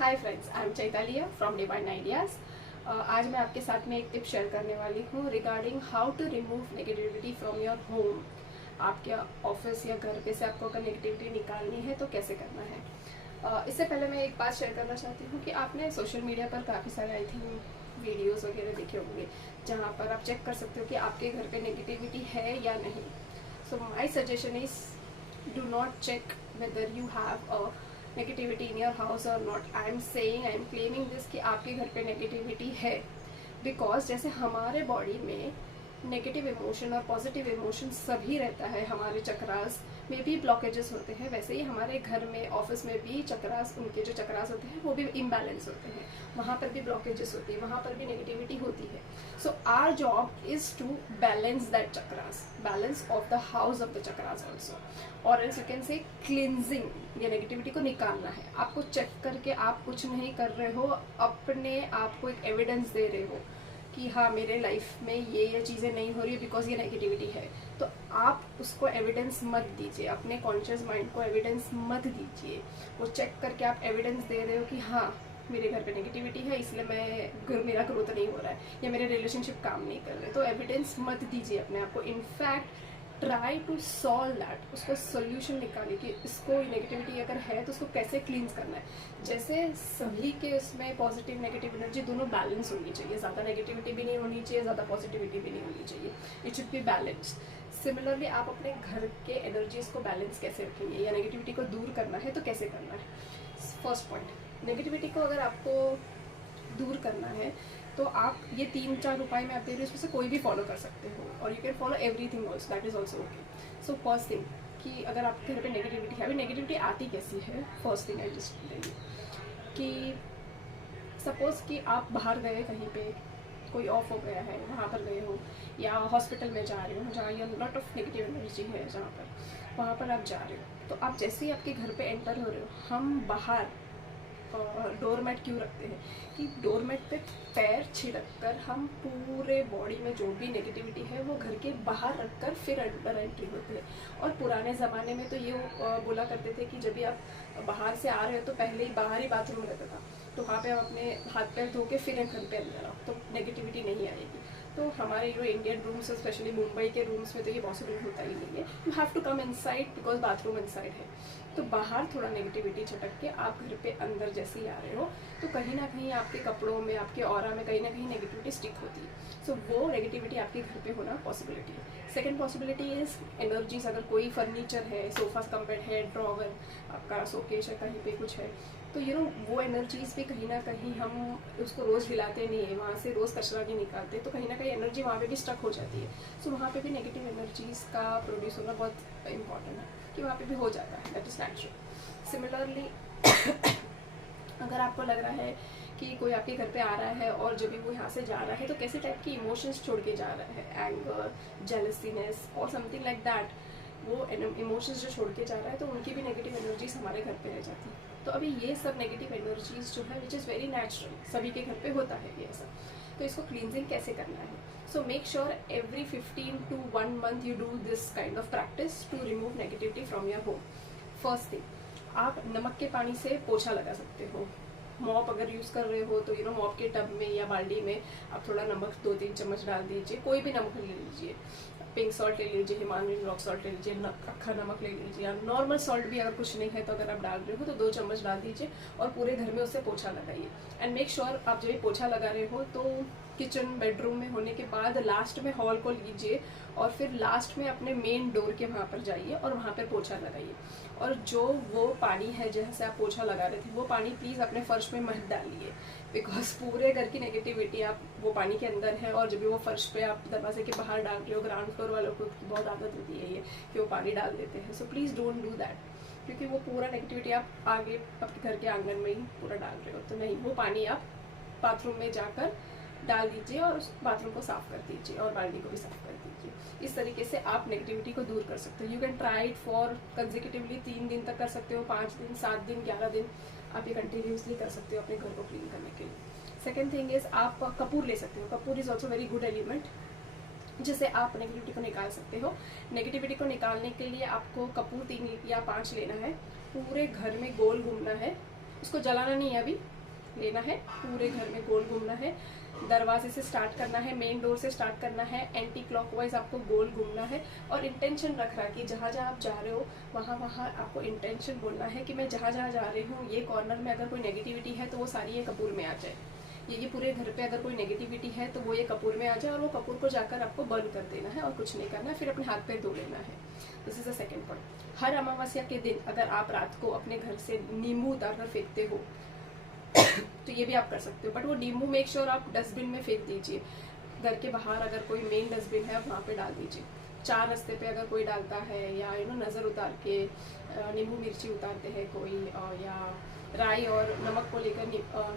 Hi friends, I am Chaitalia from Divine Ideas. आज मैं आपके साथ में एक टिप शेयर करने वाली हूँ regarding how to remove negativity from your home. आपके ऑफिस या घर पे से आपको अगर नेगेटिविटी निकालनी है तो कैसे करना है। इससे पहले मैं एक बात शेयर करना चाहती हूँ कि आपने सोशल मीडिया पर काफ़ी सारे आई थिंक वीडियोज़ वगैरह देखे होंगे जहाँ पर आप चेक कर सकते हो कि आपके घर पे नेगेटिविटी है या नहीं। So my suggestion is do not check whether you have a negativity in your house or not. I am saying, I am claiming this कि आपके घर पे नेगेटिविटी है बिकॉज जैसे हमारे बॉडी में नेगेटिव इमोशन और पॉजिटिव इमोशन सभी रहता है, हमारे चक्रास में भी ब्लॉकेजेस होते हैं, वैसे ही हमारे घर में ऑफिस में भी चक्रास, उनके जो चक्रास होते हैं वो भी इम्बैलेंस होते हैं, वहाँ पर भी ब्लॉकेजेस होती है, वहाँ पर भी नेगेटिविटी होती है। So our job is to balance that chakras, balance of the house of the chakras also, और else you can say cleansing, ये नेगेटिविटी को निकालना है। आपको चेक करके आप कुछ नहीं कर रहे हो, अपने आप को एक एविडेंस दे रहे हो कि हाँ मेरे लाइफ में ये चीज़ें नहीं हो रही है बिकॉज ये नेगेटिविटी है, तो आप उसको एविडेंस मत दीजिए, अपने कॉन्शियस माइंड को एविडेंस मत दीजिए। वो चेक करके आप एविडेंस दे रहे हो कि हाँ मेरे घर पे नेगेटिविटी है इसलिए मेरा ग्रोथ नहीं हो रहा है या मेरे रिलेशनशिप काम नहीं कर रहे, तो एविडेंस मत दीजिए अपने आप को। In fact try to solve that, उसको सोल्यूशन निकालिए कि इसको नेगेटिविटी अगर है तो उसको कैसे क्लींस करना है। जैसे सभी के उसमें पॉजिटिव नेगेटिव एनर्जी दोनों बैलेंस होनी चाहिए, ज़्यादा नेगेटिविटी भी नहीं होनी चाहिए, ज़्यादा पॉजिटिविटी भी नहीं होनी चाहिए, it should be balance. Similarly आप अपने घर के एनर्जीज को बैलेंस कैसे रखेंगे या नेगेटिविटी को दूर करना है तो कैसे करना है। फर्स्ट पॉइंट, नेगेटिविटी को अगर आपको दूर करना है तो आप ये 3-4 उपाय मैं आप दे रही हूँ, उसमें से कोई भी फॉलो कर सकते हो और you can follow everything also, that is also okay. So first thing कि अगर आपके घर पे नेगेटिविटी है, अभी नेगेटिविटी आती कैसी है, first thing I just tell कि सपोज़ कि आप बाहर गए कहीं पे, कोई ऑफ हो गया है, वहाँ पर गए हो या हॉस्पिटल में जा रहे हो जहाँ ये लॉट ऑफ नेगेटिव एनर्जी है, जहाँ पर वहाँ पर आप जा रहे हो, तो आप जैसे ही आपके घर पे एंटर हो रहे हो, हम बाहर डोरमेट क्यों रखते हैं कि डोरमेट पे पैर छिड़क कर हम पूरे बॉडी में जो भी नेगेटिविटी है वो घर के बाहर रख कर फिर अंदर एंट्री होती है। और पुराने ज़माने में तो ये बोला करते थे कि जब भी आप बाहर से आ रहे हो तो पहले ही बाहर ही बाथरूम रहता था, तो वहाँ पे आप अपने हाथ पैर धो के फिर घर पे अंदर आओ तो नेगेटिविटी नहीं आएगी। तो हमारे जो इंडियन रूम्स, स्पेशली मुंबई के रूम्स में तो ये पॉसिबल होता ही नहीं है, you have to come inside because bathroom inside है। तो बाहर थोड़ा नेगेटिविटी झटक के आप घर पे अंदर जैसे ही आ रहे हो तो कहीं ना कहीं आपके कपड़ों में, आपके ऑरा में कहीं ना कहीं नेगेटिविटी स्टिक होती है। सो वो नेगेटिविटी आपके घर पे होना पॉसिबिलिटी है। सेकेंड पॉसिबिलिटी इज़ एनर्जीज, अगर कोई फर्नीचर है, सोफा कम बेड है, ड्रॉवर, आपका शोकेस है, कहीं पे कुछ है, तो यू नो वो एनर्जीज भी कहीं ना कहीं हम उसको रोज़ हिलाते नहीं है, वहाँ से रोज़ कचरा नहीं निकालते, तो कहीं ना कहीं एनर्जी वहाँ पे भी स्टक हो जाती है। सो वहाँ पे भी नेगेटिव एनर्जीज का प्रोड्यूस होना बहुत इंपॉर्टेंट है कि वहाँ पे भी हो जाता है, दैट इज़ नेचुरल। सिमिलरली अगर आपको लग रहा है कि कोई आपके घर पे आ रहा है और जब भी वो यहाँ से जा रहा है तो कैसे टाइप की इमोशंस छोड़ के जा रहा है, एंगर, जेलसीनेस और समथिंग लाइक दैट, वो इमोशंस जो छोड़ के जा रहा है तो उनकी भी नेगेटिव एनर्जीज हमारे घर पे रह जाती है। तो अभी ये सब नेगेटिव एनर्जीज जो है विच इज़ वेरी नेचुरल, सभी के घर पे होता है ये ऐसा, तो इसको क्लींजिंग कैसे करना है। So make sure every 15 to 1 month you do this kind of practice to remove negativity from your home. First thing, आप नमक के पानी से पोछा लगा सकते हो। मॉप अगर यूज़ कर रहे हो तो यू नो मॉप के टब में या बाल्टी में आप थोड़ा नमक 2-3 चम्मच डाल दीजिए, कोई भी नमक ले लीजिए, पिंक सॉल्ट ले लीजिए, हिमालयन रॉक सॉल्ट ले लीजिए, अक्खा नमक ले लीजिए, या नॉर्मल सॉल्ट भी अगर कुछ नहीं है तो अगर आप डाल रहे हो तो 2 चम्मच डाल दीजिए और पूरे घर में उससे पोछा लगाइए। एंड मेक श्योर आप जब भी पोछा लगा रहे हो तो किचन बेडरूम में होने के बाद लास्ट में हॉल को लीजिए और फिर लास्ट में अपने मेन डोर के वहाँ पर जाइए और वहाँ पर पोछा लगाइए। और जो वो पानी है जैसे आप पोछा लगा रहे थे वो पानी प्लीज़ अपने फर्श में मत डालिए, बिकॉज पूरे घर की नेगेटिविटी आप वो पानी के अंदर है, और जब भी वो फर्श पे आप दरवाजे के बाहर डाल रहे हो, ग्राउंड फ्लोर वालों को बहुत आदत होती है ये कि वो पानी डाल देते हैं। So please don't do that, क्योंकि वो पूरा नेगेटिविटी आप आगे आपके घर के आंगन में ही पूरा डाल रहे हो, तो नहीं, वो पानी आप बाथरूम में जाकर डाल दीजिए और उस बाथरूम को साफ़ कर दीजिए और बाल्टी को भी साफ़ कर दीजिए। इस तरीके से आप नेगेटिविटी को दूर कर सकते हो। You can try it for consecutively 3 दिन तक कर सकते हो, 5 दिन, 7 दिन, 11 दिन आप ये कंटिन्यूसली कर सकते हो अपने घर को क्लीन करने के लिए। सेकेंड थिंग इज़ आप कपूर ले सकते हो। Kapoor is also very good element जिससे आप नेगेटिविटी को निकाल सकते हो। नेगेटिविटी को निकालने के लिए आपको कपूर 3 या 5 लेना है, पूरे घर में गोल घूमना है उसको जलाना नहीं है, अभी लेना है, पूरे घर में गोल घूमना है, दरवाजे से स्टार्ट करना है, मेन डोर से स्टार्ट करना है, एंटी क्लॉकवाइज आपको गोल घूमना है और इंटेंशन रख रहा कि जहाँ जहाँ आप जा रहे हो वहाँ वहाँ आपको इंटेंशन बोलना है कि मैं जहाँ जहाँ जा रही हूँ ये कॉर्नर में अगर कोई नेगेटिविटी है तो वो सारी ये कपूर में आ जाए, ये पूरे घर पे अगर कोई नेगेटिविटी है तो वो ये कपूर में आ जाए और वो कपूर को जाकर आपको बर्न कर देना है और कुछ नहीं करना है, फिर अपने हाथ पैर धो लेना है। This is the second point. हर अमावस्या के दिन अगर आप रात को अपने घर से नींबू उतार कर फेंकते हो तो ये भी आप कर सकते हो, बट वो नींबू मेक श्योर आप डस्टबिन में फेंक दीजिए। घर के बाहर अगर कोई मेन डस्टबिन है वहाँ पे डाल दीजिए। चार रास्ते पे अगर कोई डालता है या नज़र उतार के नींबू मिर्ची उतारते हैं कोई, या राई और नमक को लेकर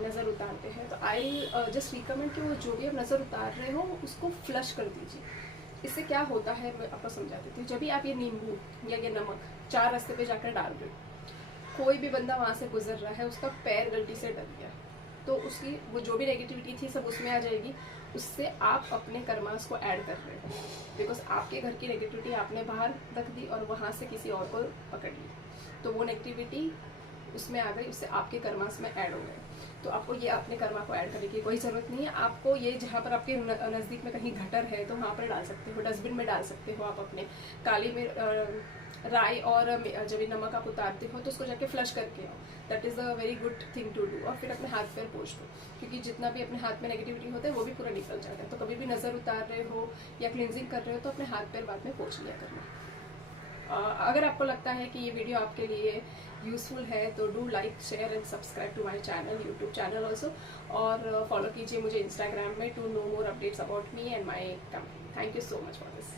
नज़र उतारते हैं, तो आई जस्ट रिकमेंड कि वो जो भी आप नज़र उतार रहे हो उसको फ्लश कर दीजिए। इससे क्या होता है मैं आपको समझा देती हूँ। जब भी आप ये नींबू या ये नमक चार रास्ते पे जाकर डाल रहे हो, कोई भी बंदा वहाँ से गुजर रहा है, उसका पैर गलती से डल गया तो उसकी वो जो भी नेगेटिविटी थी सब उसमें आ जाएगी। उससे आप अपने कर्मास को ऐड कर रहे हो, बिकॉज आपके घर की नेगेटिविटी आपने बाहर रख दी और वहाँ से किसी और को पकड़ ली, तो वो नेगेटिविटी उसमें आ गई, उससे आपके कर्मास में ऐड हो गए। तो आपको ये अपने कर्मा को ऐड करने की कोई ज़रूरत नहीं है। आपको ये जहाँ पर आपके नज़दीक में कहीं गटर है तो वहाँ पर डाल सकते हो, डस्टबिन में डाल सकते हो आप अपने। काली में राई और जब नमक आप उतारते हो तो उसको जाके फ्लश करके आओ, that is a very good thing to do. और फिर अपने हाथ पैर पोंछ दो, क्योंकि जितना भी अपने हाथ में नेगेटिविटी होता है वो भी पूरा निकल जाता है। तो कभी भी नज़र उतार रहे हो या क्लिनजिंग कर रहे हो तो अपने हाथ पैर बाद में पोंछ लिया करना। अगर आपको लगता है कि ये वीडियो आपके लिए यूज़फुल है तो do like share and subscribe to my channel, YouTube channel also, और फॉलो कीजिए मुझे इंस्टाग्राम में to know more updates about me and my company. Thank you so much for this.